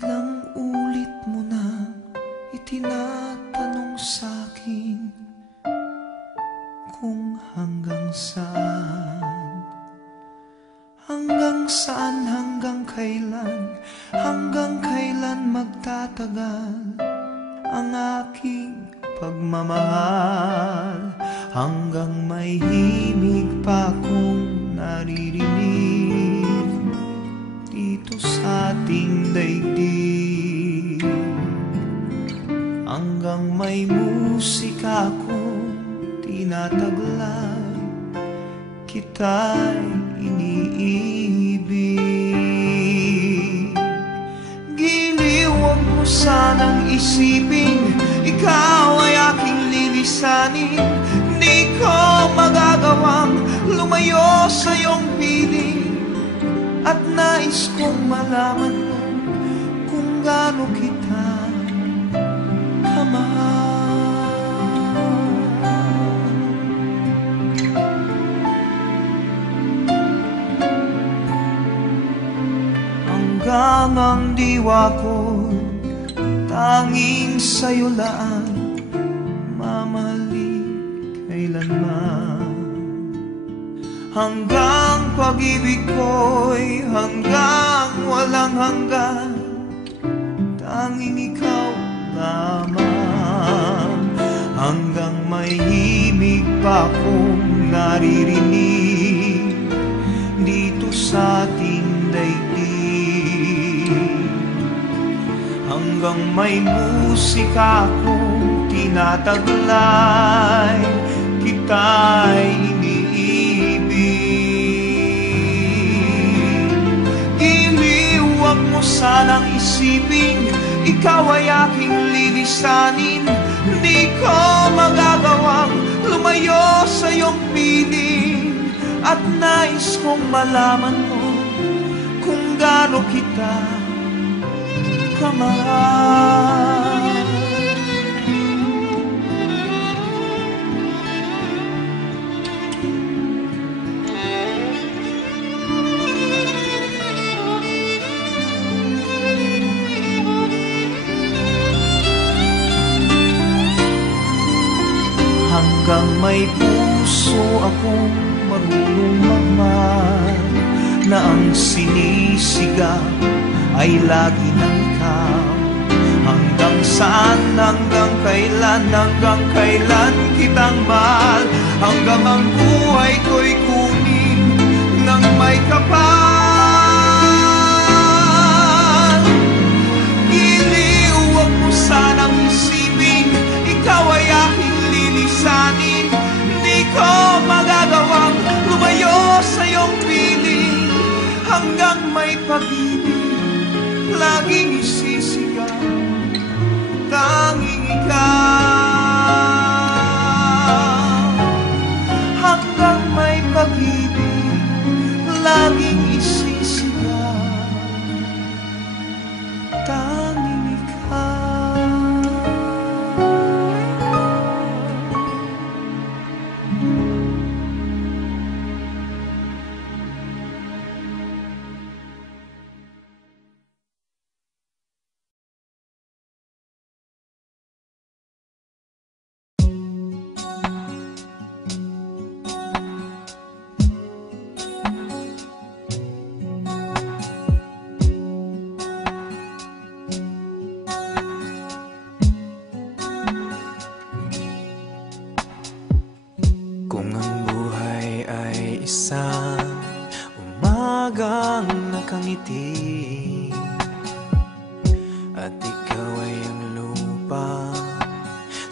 Ilang ulit mo na itinatanong sa'kin kung hanggang saan, hanggang kailan magtatagal ang aking pagmamahal, hanggang may himig pa akong naririnig dito sa ating daigdig, hanggang may musika akong tinataglay, kita'y iniibig. Giliw, huwag mo sanang isipin ikaw ay aking lilisanin. Di ko magagawang lumayo sa iyong piling, at nais kong malaman mo kung gaano kita kamahal. Hanggang ang diwa ko'y tanging sa'yo lang mamahalin kailanman. Hanggang pag-ibig ko'y hanggang walang hanggan, tanging ikaw lamang. Hanggang may himig pa akong naririnig dito sa ating daigdig, hanggang may musika akong tinataglay, kita'y iniibig. Giliw, huwag mo sanang isipin ikaw ay aking lilisanin. Di ko magagawang lumayo sa iyong piling, at nais kong malaman mo kung gaano kita kamahal. Hanggang may puso akong marunong magmahal, na ang sinisigaw ay lagi ng ikaw. Hanggang saan, hanggang kailan kitang mahal, hanggang ang buhay ko'y kunin ng may kapal. Giliw, huwag mo sanang isipin ikaw ay aking lilisanin. Di ko magagawang lumayo sa iyong piling, hanggang may pag-ibig laging isisigaw, tanging ikaw. Hanggang may pag-ibig laging isisigaw, tanging ikaw. Kung ang buhay ay isang umagang nakangiti, at ikaw ay ang lupa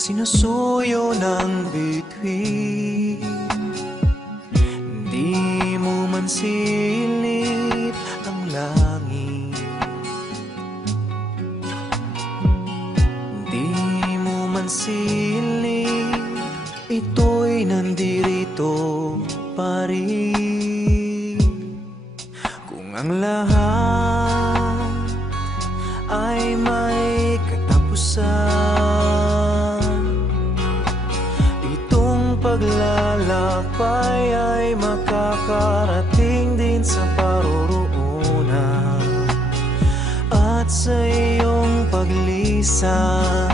sinusuyo ng bituin, di mo man silip ang langit, di mo man silip, ito'y nandirito pa rin. Kung ang lahat ay may katapusan, itong paglalakbay ay makakarating din sa paroroonan. At sa iyong paglisan,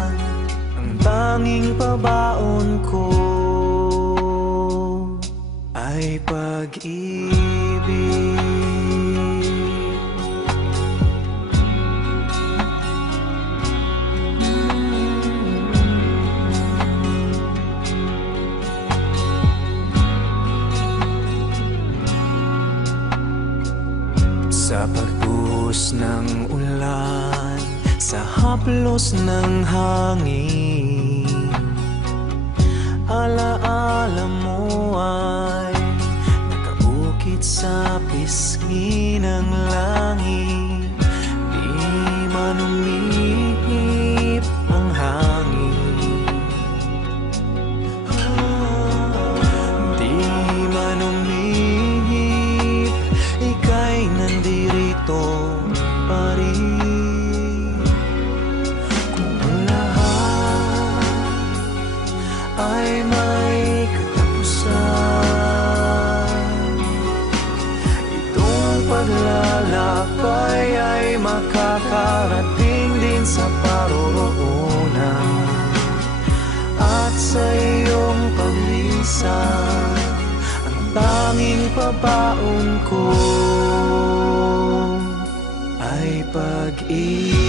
ang tanging pabaon ko ay pag-ibig. Sa pagbuhos ng ulan, sa haplos ng hangin, alaala mo ay nakaukit sa pisngi ng langit. Di man umihip ang hangin, di man umihip, ika'y nandirito pa rin. Kung lahat ay may katapusan, itong paglalakbay ay makakarating din sa paroroonan. At sa iyong paglisan, ang tanging pabaon ko ay pag-ibig.